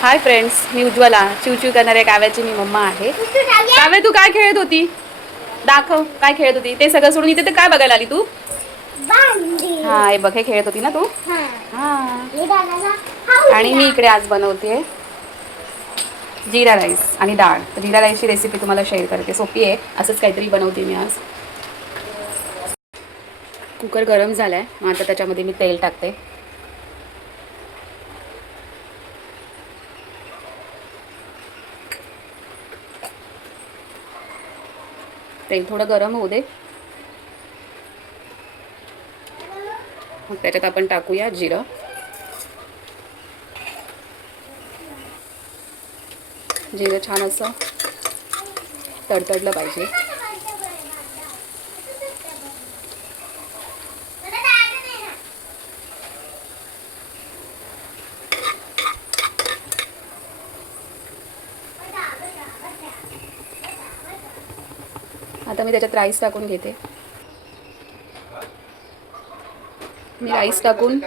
Hi friends, मी उज्ज्वला. चिवचिव करणाऱ्या काव्याची मी mamma आहे. काव्य, तू काय खेळत होती? दाखव, काय खेळत होती? ते सगळं सोडून इथे काय बघायला आली तू? हा, हे बघ, हे खेळत होती ना तू? हा. आणि मी इकडे आज बनवते जीरा राईस आणि डाळ. जीरा राईसची रेसिपी तुम्हाला शेअर करते. सोपी आहे, असंच काहीतरी बनवते मी आज. कुकर गरम झालाय, मग आता त्याच्यामध्ये मी तेल टाकते. तेल थोडं गरम होऊ दे. मग त्याच्यात आपण टाकूया जिरं. जिरं छान असं तडतडलं पाहिजे. आता मी त्याच्यात राईस टाकून घेते. मी राईस टाकून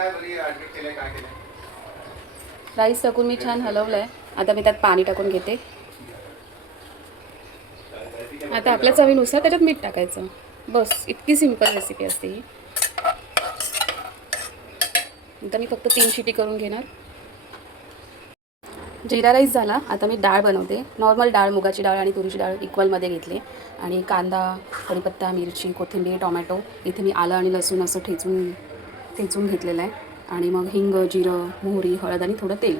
मी छान हलवलंय. आता मी त्यात पाणी टाकून घेते. आता आपल्या चवीनुसार त्याच्यात मीठ टाकायचं. बस, इतकी सिंपल रेसिपी असते ही. आता मी फक्त 3 शिटी करून घेणार. जिरा राईस झाला. आता मी डाळ बनवते. नॉर्मल डाळ, मुगाची डाळ आणि तुरीची डाळ इक्वलमध्ये घेतली. आणि कांदा, कढीपत्ता, मिरची, कोथिंबीर, टोमॅटो. इथे मी आलं आणि लसूण असं ठेचून घेतलेलं आहे. आणि मग हिंग, जिरं, मोहरी, हळद आणि थोडं तेल.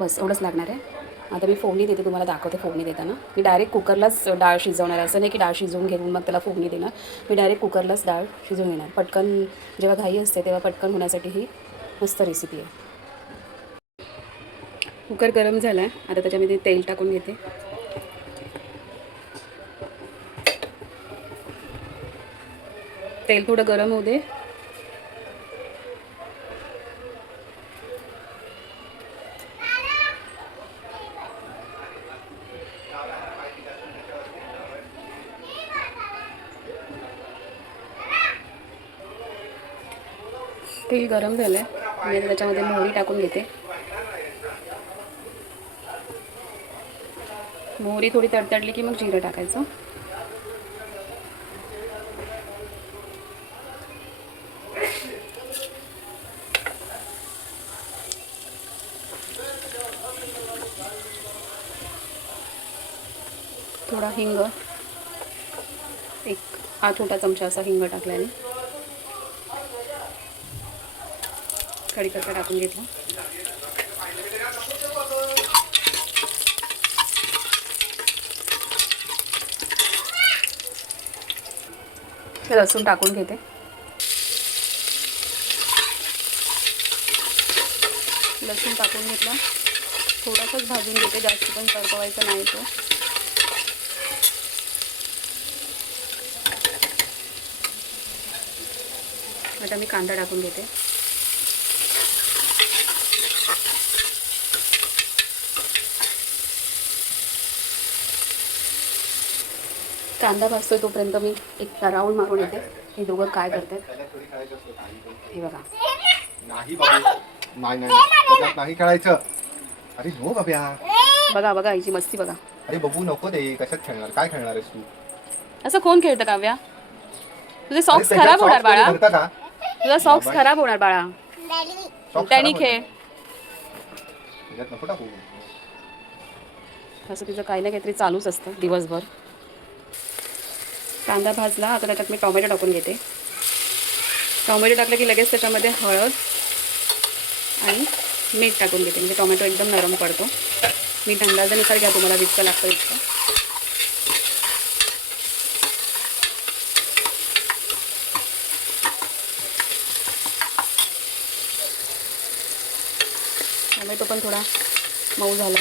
बस एवढंच लागणार आहे. आता मी फोडणी देते, तुम्हाला दाखवते फोडणी देताना. मी डायरेक्ट कुकरलाच डाळ शिजवणार. असं नाही की डाळ शिजवून घेऊन मग त्याला फोडणी देणार. मी डायरेक्ट कुकरलाच डाळ शिजवून घेणार. पटकन जेव्हा घाई असते तेव्हा पटकन होण्यासाठी ही मस्त रेसिपी आहे. कुकर गरम झाला आहे. आता त्याच्यामध्ये तेल टाकून घेते. तेल थोडं गरम होऊ दे. तेल गरम झालं आहे. मी त्याच्यामध्ये मोहरी टाकून घेते. मोहरी थोडी तडतडली की मग जिरं टाकायचं. थोडा हिंग, एक हा छोटा चमचा असा हिंग टाकल्याने. कढीपत्ता टाकून घेतला. लसूण टाकून घेते. लसूण टाकून घेतला. थोडासाच भाजून घेते, जास्त पण करपवायचं नाही तो. आता मी कांदा टाकून घेते. कांदा भाजतोय तोपर्यंत मी एक राऊंड मारून येते. हे दोघं काय करतात हे बघा. नाही खेळायचं. अरे नो बाब्या. बघा बघा हिची मस्ती बघा. अरे बघू नको दे. कशात खेळणार? काय खेळणार आहेस तू? असं कोण खेळतं काव्या? तुझे सॉक्स खराब होणार बाळा. तुझा सॉक्स खराब होणार बाळा. त्याने खेळ. नको टाकू. असं तिचं काही ना काहीतरी चालूच असतं दिवसभर. कांदा भाजला. आता त्याच्यात मी टोमॅटो टाकून घेते. टोमॅटो टाकलं की लगेच त्याच्यामध्ये हळद आणि मीठ टाकून घेते. म्हणजे टोमॅटो एकदम नरम पडतो. मीठ अंदाजानुसार घ्या, तुम्हाला जितकं लागतं इतकं. टोमॅटो पण थोडा मऊ झाला.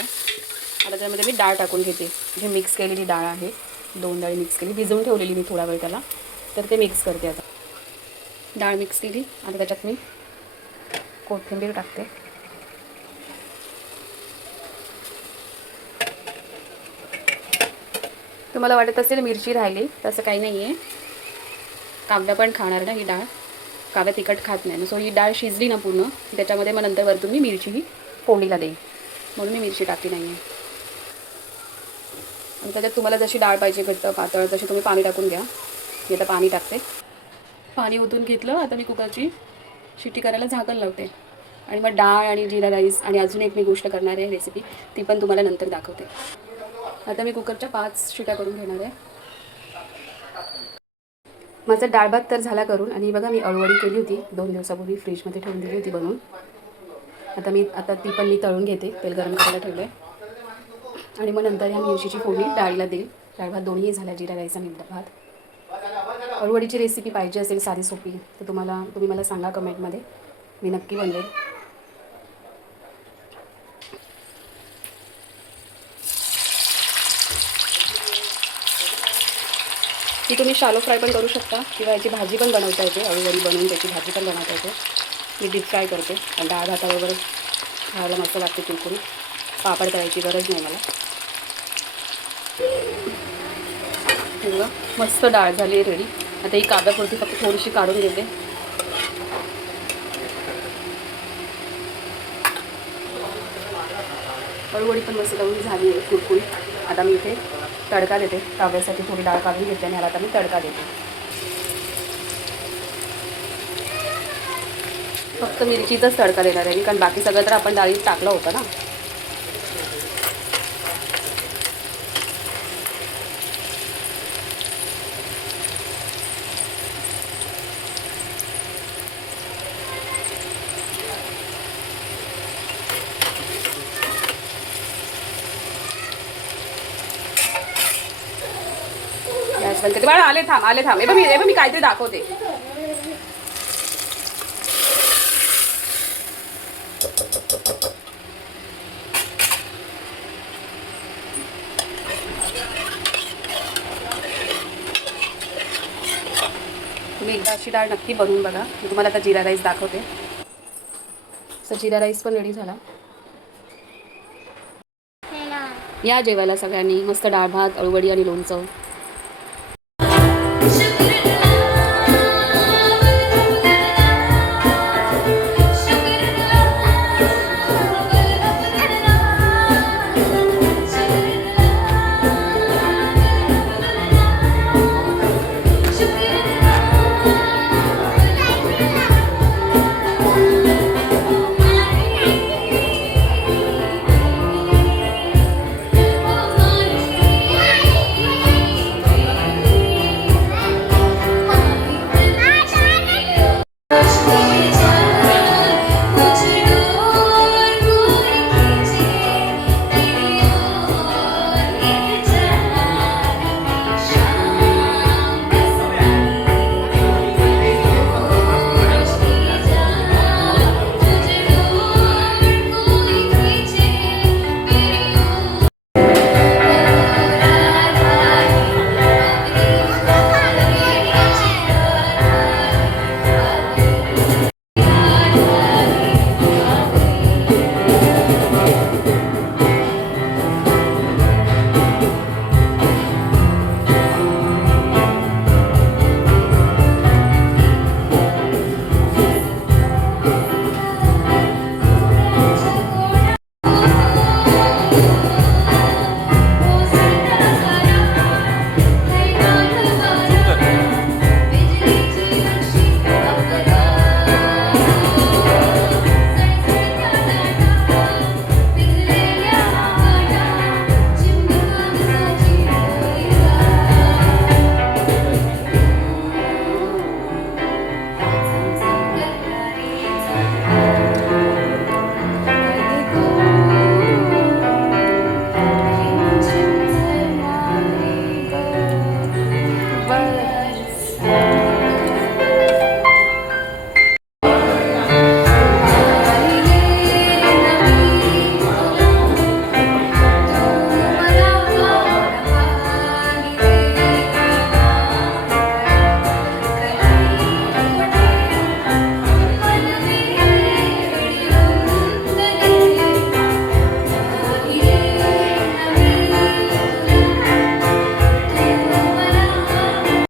आता त्यामध्ये मी डाळ टाकून घेते. जी मिक्स केलेली डाळ आहे. 2 डाळी मिक्स केली, भिजवून ठेवलेली मी थोडा वेळ त्याला. तर ते मिक्स करते. आता डाळ मिक्स केली. आता त्याच्यात मी कोथिंबीर टाकते. तुम्हाला वाटत असेल मिरची राहिली, तसं काही नाही आहे. काव्या पण खाणार ना ही डाळ. काव्या तिखट खात नाही. सो ही डाळ शिजली ना पूर्ण, त्याच्यामध्ये मग नंतर वरतून मी मिरची ही फोडणीला देईन. म्हणून मी मिरची टाकली नाही आहे. आणि त्याच्यात तुम्हाला जशी डाळ पाहिजे घट्ट पातळ तशी तुम्ही पाणी टाकून घ्या. मी आता पाणी टाकते. पाणी ओतून घेतलं. आता मी कुकरची शिट्टी करायला झाकण लावते. आणि मग डाळ आणि जिरा राईस आणि अजून एक मी गोष्ट करणार आहे रेसिपी, ती पण तुम्हाला नंतर दाखवते. आता मी कुकरच्या 5 शिट्या करून घेणार आहे. माझा डाळ भात तर झाला करून. आणि बघा मी अळूवडी केली होती 2 दिवसापूर्वी, फ्रीजमध्ये ठेवून दिली होती बनवून. आता ती पण मी तळून घेते. तेल गरम करायला ठेवलं आहे. आणि मग नंतर ह्या मिरचीची फोडणी डाळीला देईल. डाळ भात दोन्ही झाला, जिरा राईस आणि भात. अळूवडीची रेसिपी पाहिजे असेल साधी सोपी तर तुम्ही मला सांगा कमेंटमध्ये, मी नक्की बनवेल. ती तुम्ही शालो फ्राय पण करू शकता किंवा याची भाजी पण बनवता येते. अळूवडी बनवून त्याची भाजी पण बनवता येते. मी डीप फ्राय करते आणि डाळ भाताबरोबर खायला मस्त लागते. कुरकुरीत पापड करायची गरज नाही मला. बघा मस्त डाळ झाली आहे रेडी. आता ही कागदापुरती फक्त थोडीशी काढून घेते. अळूवडी पण मस्त लावून झाली आहे कुरकुरीत. आता मी इथे तडका देते. तव्यासाठी थोडी डाळ काढून घेते आणि ह्याला आता मी तडका देते. फक्त मिरचीचाच तडका देणार आहे मी, कारण बाकी सगळं तर आपण डाळीत टाकलं होतं ना. गॅस बंद करते. बाळा आले थांब. हे बघ मी काहीतरी दाखवते. तुम्ही एकदा अशी डाळ नक्की बनवून बघा. मी तुम्हाला आता जिरा राईस दाखवते. तर जिरा राईस पण रेडी झाला. या जेवायला सगळ्यांनी. मस्त डाळ भात, अळूवडी आणि लोणचं.